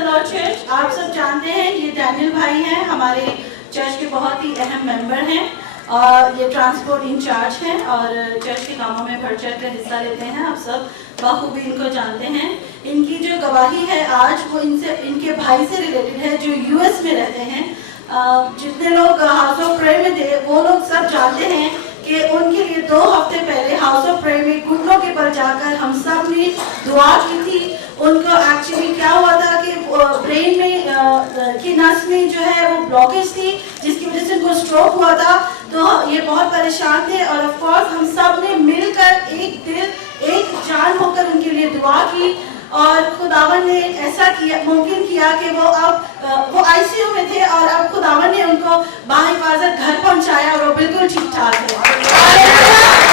The Lord church. आप सब जानते हैं ये डैनियल भाई हैं, हमारे चर्च के बहुत ही अहम मेंबर हैं और ये ट्रांसपोर्ट इंचार्ज हैं और चर्च के कामों में बढ़ चढ़ कर हिस्सा लेते हैं। आप सब बखूबी इनको जानते हैं। इनकी जो गवाही है आज वो इनके भाई से रिलेटेड है जो यूएस में रहते हैं। जितने लोग हाउस ऑफ प्रेयर में थे वो लोग सब जानते हैं कि उनके लिए 2 हफ्ते पहले हाउस ऑफ प्रेयर में घुटनों के पर जाकर हम सब ने दुआ की थी। उनको एक्चुअली क्या हुआ था कि ब्रेन में की नस में जो है वो ब्लॉकेज थी जिसकी वजह से उनको स्ट्रोक हुआ था। तो ये बहुत परेशान थे और ऑफ कोर्स हम सब ने मिलकर एक दिल एक जान होकर उनके लिए दुआ की और खुदावन ने ऐसा किया, मुमकिन किया कि वो आईसीयू में थे और अब खुदावन ने उनको बाहिफाजत घर पहुंचाया और वो बिल्कुल ठीक ठाक है।